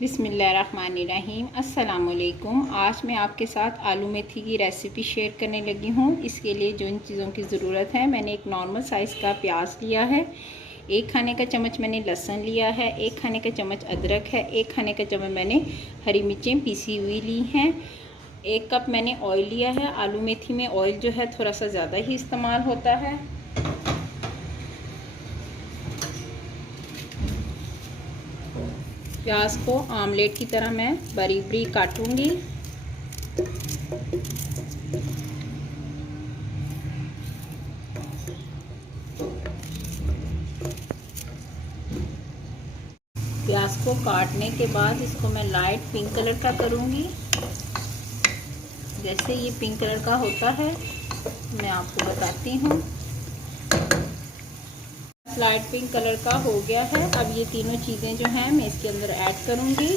बिस्मिल्लाहिर्रहमानिर्रहीम। अस्सलामुअलैकुम। आज मैं आपके साथ आलू मेथी की रेसिपी शेयर करने लगी हूँ। इसके लिए जो इन चीज़ों की ज़रूरत है, मैंने एक नॉर्मल साइज़ का प्याज लिया है, 1 खाने का चम्मच मैंने लहसुन लिया है, 1 खाने का चम्मच अदरक है, 1 खाने का चम्मच मैंने हरी मिर्चें पीसी हुई ली हैं, 1 कप मैंने ऑयल लिया है। आलू मेथी में ऑयल जो है थोड़ा सा ज़्यादा ही इस्तेमाल होता है। प्याज को आमलेट की तरह मैं बारीक बारीक काटूंगी। प्याज को काटने के बाद इसको मैं लाइट पिंक कलर का करूंगी। जैसे ये पिंक कलर का होता है मैं आपको बताती हूँ। लाइट पिंक कलर का हो गया है। अब ये तीनों चीज़ें जो हैं मैं इसके अंदर ऐड करूंगी।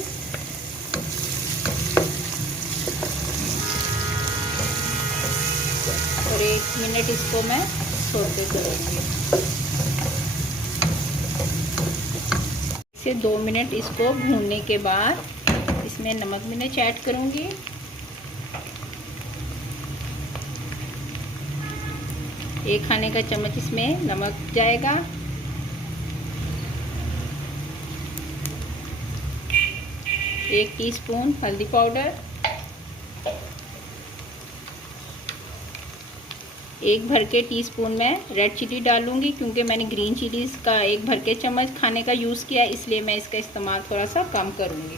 और 1 मिनट इसको मैं सौते करूंगी। इसे 2 मिनट इसको भूनने के बाद इसमें नमक मिर्च ऐड करूंगी। एक खाने का चम्मच इसमें नमक जाएगा। एक टीस्पून हल्दी पाउडर, 1 भर के टीस्पून मैं रेड चिली डालूंगी, क्योंकि मैंने ग्रीन चिलीज़ का 1 भर के चम्मच खाने का यूज़ किया, इसलिए मैं इसका इस्तेमाल थोड़ा सा कम करूंगी।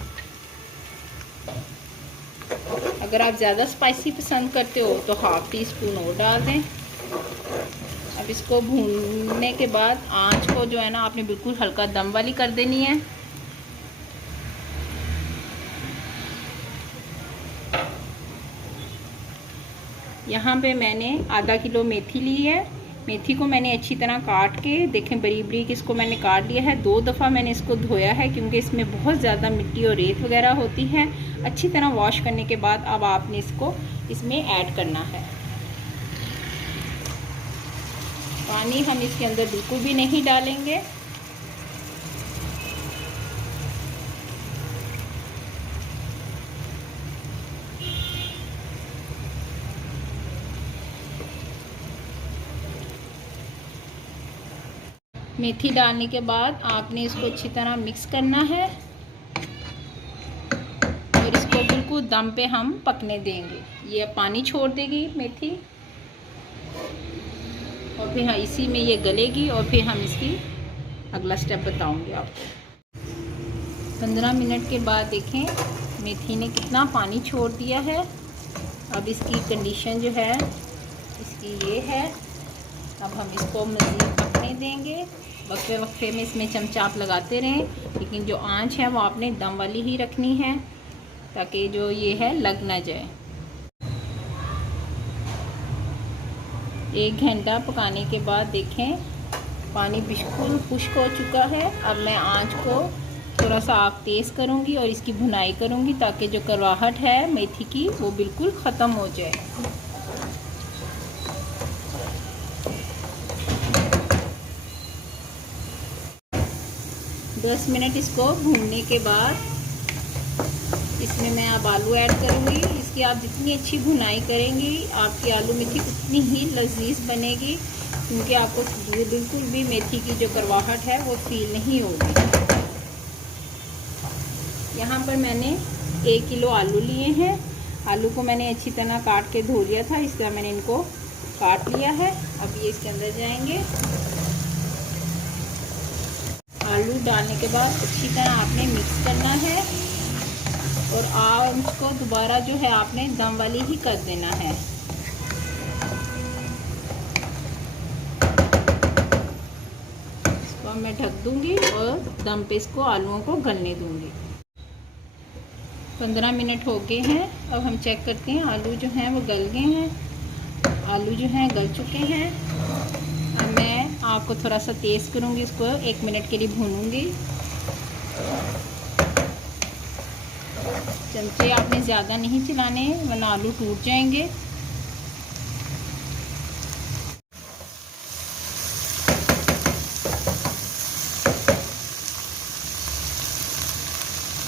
अगर आप ज़्यादा स्पाइसी पसंद करते हो तो 1/2 टीस्पून और डाल दें। अब इसको भूनने के बाद आंच को जो है ना आपने बिल्कुल हल्का दम वाली कर देनी है। यहाँ पे मैंने आधा किलो मेथी ली है। मेथी को मैंने अच्छी तरह काट के देखें बारीक बारीक इसको मैंने काट लिया है। 2 दफ़ा मैंने इसको धोया है, क्योंकि इसमें बहुत ज़्यादा मिट्टी और रेत वगैरह होती है। अच्छी तरह वॉश करने के बाद अब आपने इसको इसमें ऐड करना है। पानी हम इसके अंदर बिल्कुल भी नहीं डालेंगे। मेथी डालने के बाद आपने इसको अच्छी तरह मिक्स करना है और इसको बिल्कुल दम पे हम पकने देंगे। ये पानी छोड़ देगी मेथी और फिर इसी में ये गलेगी और फिर हम इसकी अगला स्टेप बताऊंगी आपको। 15 मिनट के बाद देखें मेथी ने कितना पानी छोड़ दिया है। अब इसकी कंडीशन जो है इसकी ये है। अब हम इसको मज़ीद पकने देंगे। वक्फे वक्फे में इसमें चमचा आप लगाते रहें, लेकिन जो आंच है वो आपने दम वाली ही रखनी है, ताकि जो ये है लग ना जाए। 1 घंटा पकाने के बाद देखें पानी बिल्कुल खुश्क हो चुका है। अब मैं आंच को थोड़ा सा आग तेज़ करूँगी और इसकी भुनाई करूँगी, ताकि जो करवाहट है मेथी की वो बिल्कुल ख़त्म हो जाए। 10 मिनट इसको भूनने के बाद इसमें मैं अब आलू ऐड करूँगी। इसकी आप जितनी अच्छी भुनाई करेंगी आपकी आलू मेथी उतनी ही लजीज बनेगी, क्योंकि आपको बिल्कुल भी मेथी की जो करवाहट है वो फील नहीं होगी। यहाँ पर मैंने 1 किलो आलू लिए हैं। आलू को मैंने अच्छी तरह काट के धो लिया था। इस तरह मैंने इनको काट लिया है। अब ये इसके अंदर जाएंगे। आलू डालने के बाद अच्छी तरह आपने मिक्स करना है और आंच को दोबारा जो है आपने दम वाली ही कर देना है। इसको मैं ढक दूंगी और दम पे इसको आलूओं को गलने दूंगी। 15 मिनट हो गए हैं। अब हम चेक करते हैं आलू जो हैं वो गल गए हैं। आलू जो हैं गल चुके हैं। अब मैं आग को थोड़ा सा तेज़ करूँगी, इसको 1 मिनट के लिए भूनूंगी। चमचे आपने ज़्यादा नहीं चलाने, वरना आलू टूट जाएंगे।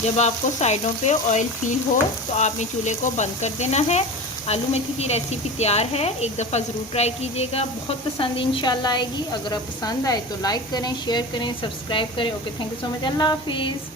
जब आपको साइडों पे ऑयल फील हो तो आपने चूल्हे को बंद कर देना है। आलू मेथी की रेसिपी तैयार है, एक दफ़ा ज़रूर ट्राई कीजिएगा, बहुत पसंद इंशाल्लाह आएगी। अगर आप पसंद आए तो लाइक करें, शेयर करें, सब्सक्राइब करें। Okay, thank you so much, अल्लाह हाफिज़।